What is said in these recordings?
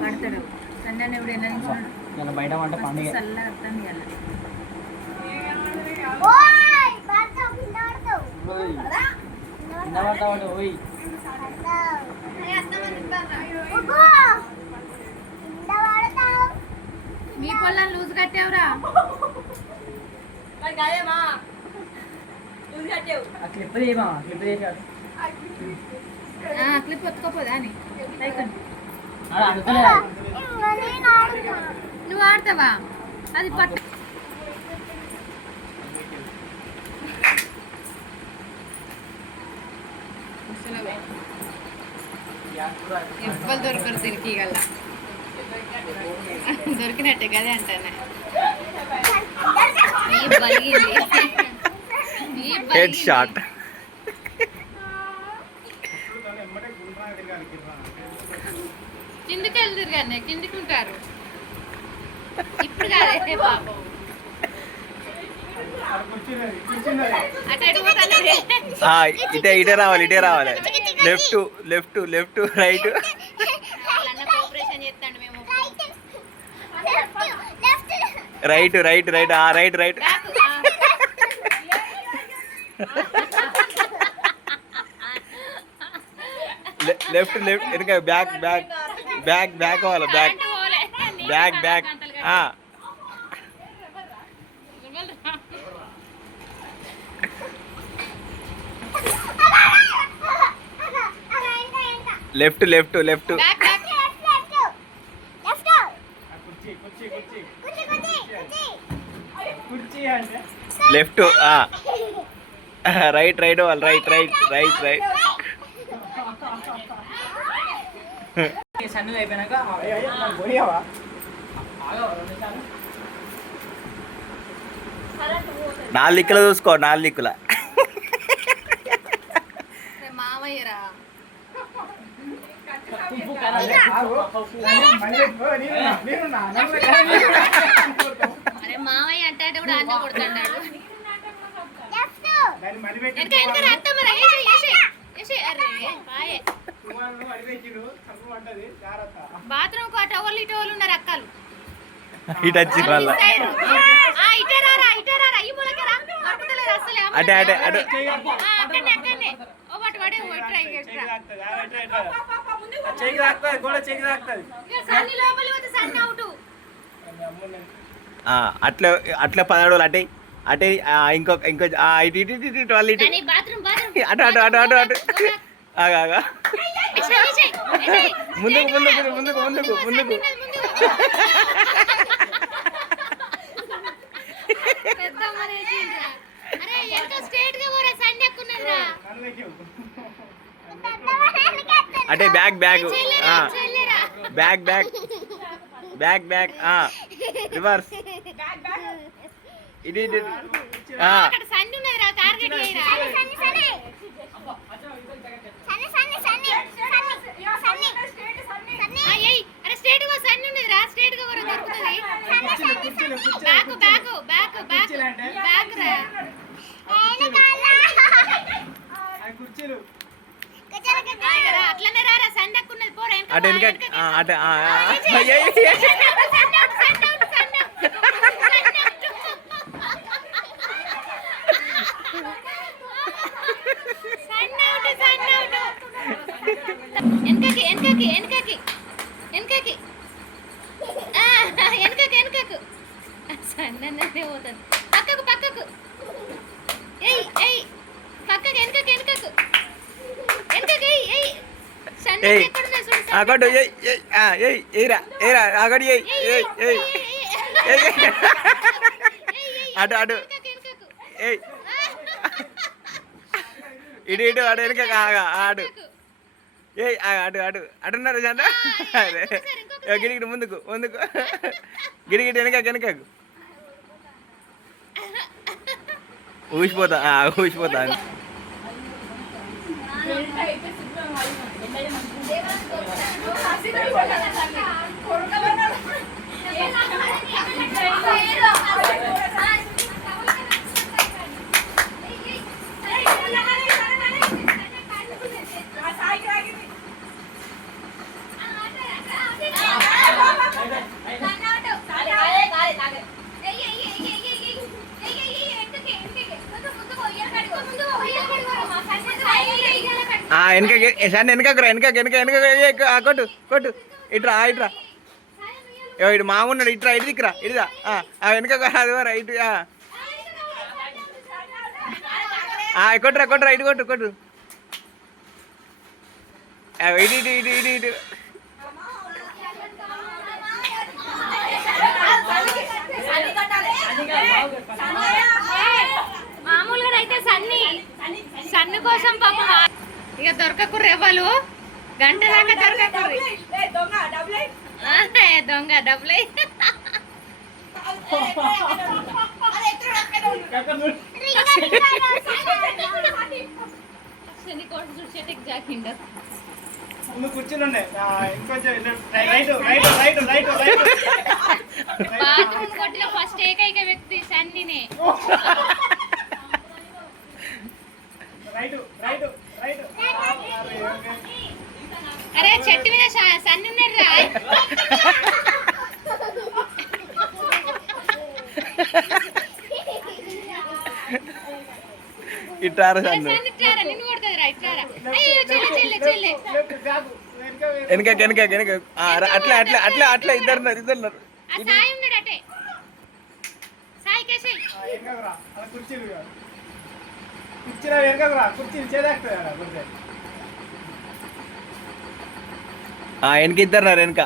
పడతాడు సండే ఇప్పుడు ఎలా ఇలా బయట వంట పండుగ చల్లగా అర్థం ఇవ్వాలి మీ పొలం లూజ్ కట్టావురా క్లిప్ ఒత్తుకోపోదా అని నువ్వు ఆడతావా అది పట్టు ఎవ్వరు దొరకరు తిరిగి గల దొరికినట్టే కదే అంటానే హెడ్ షాట్ కిందికి వెళ్తారు కానీ కిందికి ఉంటారు ఇప్పుడు కాదే పాపం ఇటే ఇటే రావాలి ఇటే రావాలి left left left right right right right right right left left వెనక బ్యాక్ బ్యాక్ బ్యాక్ బ్యాక్ అవ్వాలి back back back left left left left right right వాళ్ళు రైట్ రైట్ రైట్ రైట్ సన్ను అయిపోయినాక 4 దిక్కులు చూసుకో 4 దిక్కుల మామయ్యరా అరే మామయ్య అంటే కూడా అన్న కొడుతున్నాడు బాత్రూమ్ అటోళ్ళు ఇటోళ్ళు ఉన్నారు అక్కలు ఇటు వచ్చి వాళ్ళ అటే అటే అటే అట్లా అట్లా 16 రోజులు అటే అటే ఇంకో ఇంకో ఇటు ఇటు ఇటు ఇటు వాళ్ళు ఇటు అటు అటు అటు అటు అటు ఆగా ముందుకు ముందుకు ముందుకు ముందుకు ముందుకు అంటే bag bag bag bag bag bag reverse ఇది ఇది అటు వెనక అటు వెనకకి వెనకకి వెనకకి వెనకకి వెనకకి వెనకకు సన్ననే పోతుంది పక్కకు పక్కకు ఏయ్ ఏయ్ పక్కకి వెనకకి వెనకకు వెనకకి ఏయ్ సన్ననే ఎక్కడున్నా చూడు అగడు ఏయ్ ఏయ్ ఏరా ఏరా అగడు ఏయ్ ఏయ్ ఏయ్ అటు అటు ఏయ్ ఇటు ఇటు అటు వెనక ఆడు ఏయ్ అటు అటు అటున్నారు జంట అదే గిరిగిడి ముందుకు ముందుకు గిరిగిడి వెనక వెనకకు ఊసిపోతా ఊసిపోతా వెనక సన్ని వెనకరా వెనక కొట్టు కొట్టు ఇట్రా ఇట్రా ఇటు మామూన్నాడు ఇట్రా ఇటు దిక్కురా ఇటుదా వెనక అది వరా ఇటు కొట్టురా కొట్టురా ఇటు కొట్టు కొట్టు ఇటు ఇటు ఇటు ఇటు ఇటు మామూలుగా అయితే సన్ని కోసం పాపం ఇక దొరకకుర్రు ఎవరు గంట దాకా దొరకకుర్రు దొంగ డబ్బులై శని కోటి చూసేటికి జాకిండ బాత్రూమ్ కొట్టిన ఫస్ట్ ఏకైక వ్యక్తి సన్నినే అరే చెట్టు మీద సన్ని ఉన్నారా ఇట్టారా సన్ను నిన్ను కొడుతుందిరా ఇట్లారా అయ్యో చెల్లె చెల్లె వెనక వెనక వెనక అట్లా అట్లా అట్లా అట్లా ఇద్దరున్నారు ఆ సాయి ఉన్నాడు అటే సాయి కేసే వెనక ఇద్దరున్నారు వెనక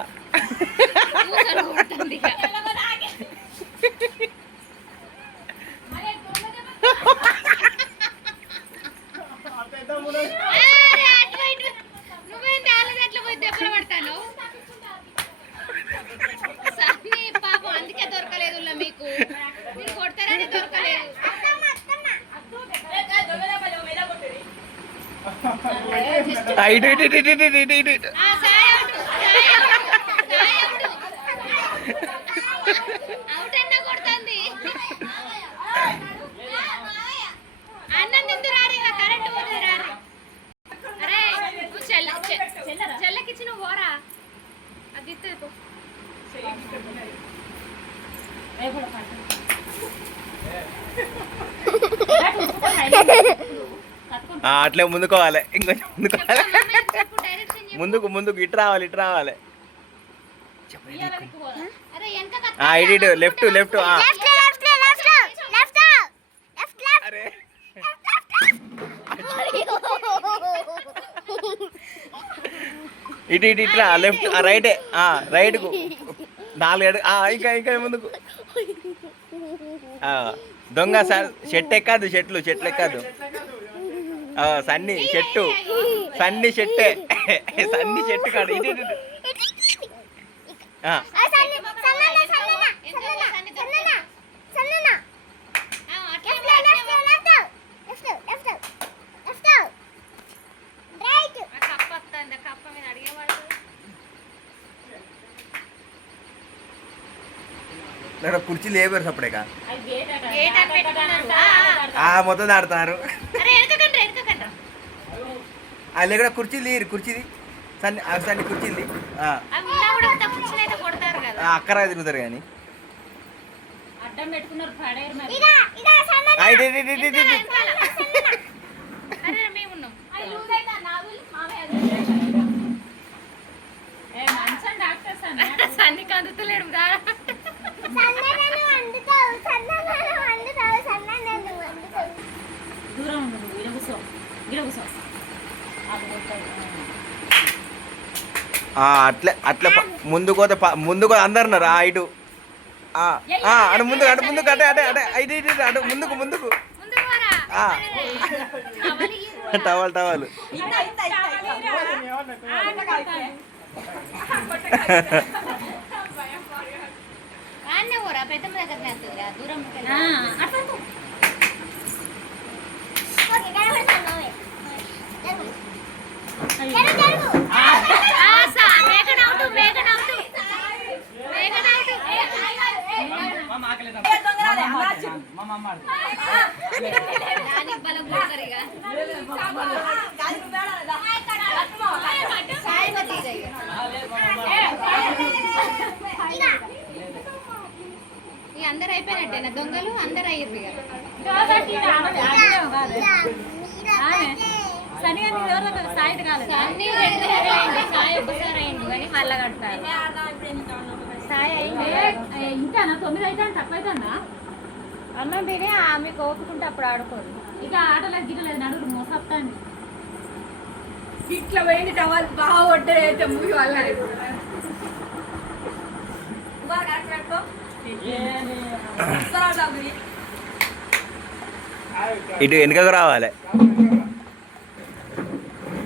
నువ్వేంటి ఆలదట్లో పోయి దెబ్బలు పడతాను సన్ని పాపం అందుకే దొరకలేదు మీకు మీరు కొడతారని దొరకలేదు ఇటు ఇటు ఇటు ఇటు ఇటు ఇటు ఇటు అవుట్ అన్న కొడుతుంది అన్నం తిందు రారు ఇక కరెంట్ పోతుంది రారు అరే నువ్వు చెల్లకిచ్చి నువ్వు పోరా అది ఇస్తుంది పో అట్లే ముందుకోవాలి ఇంకొంచెం ముందుకోవాలి ముందుకు ముందుకు ఇటు రావాలి ఇటు రావాలి ఇటు ఇటు లెఫ్ట్ లెఫ్ట్ అరే ఇటు ఇటు ఇట్రా లెఫ్ట్ రైటే రైట్కు 4 అడుగు ఇంకా ఇంకా ముందుకు దొంగ చెట్టు ఎక్కదు చెట్లు ఎక్కదు సన్ని చెట్టు చెట్టే సన్ని చెట్టు కాదు ఇటు ఇటు కుర్చీ లేబర్స్ అప్పుడేగా మొత్తం ఆడుతున్నారు అది కూడా కుర్చీలు లేరు కుర్చీది సన్ని కుర్చీలు అక్కరా తిరుగుతారు కానీ సన్ని కందుతలేడు అట్లా అట్లా ముందుకు అందరున్నారు ఇటు అటు ముందుకు అటు ముందుకు అటే అటే అటే ఇటు ఇటు అటు ముందుకు ముందుకు టవాలు దూరం అందరు అయిపోయినట్టేనా దొంగలు అందరు అయ్యారు అన్ని 2 సార్లు అయింది, సాయి ఒక్కసారి అయింది కానీ మళ్ళా కడతారు. సాయి అయింది ఇంకా 9 అయితే తక్కువ అవుతుందా? అన్నం తిని ఆమెకు ఓపుకుంటే అప్పుడు ఆడుకోదు. ఇక ఆటలకు గిట్టలేదు నడురు మోసప్తాండి. ఇట్లా పోయింది టవల్ బాగా కొట్టే మూవీ వల్ల ఇటు వెనుకకు రావాలి.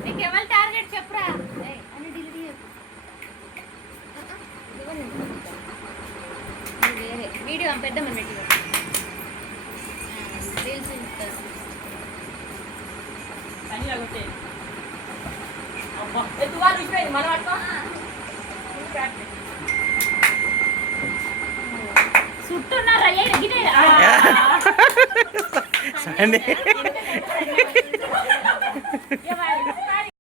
నీకు ఎవరు టార్గెట్ చెప్పురా. అని డిలీట్ చేయకు. వేరే వీడియో పెద్దమని పెట్టి రీల్స్ ఇస్తారు. చుట్టూన్నారా గిటే సండే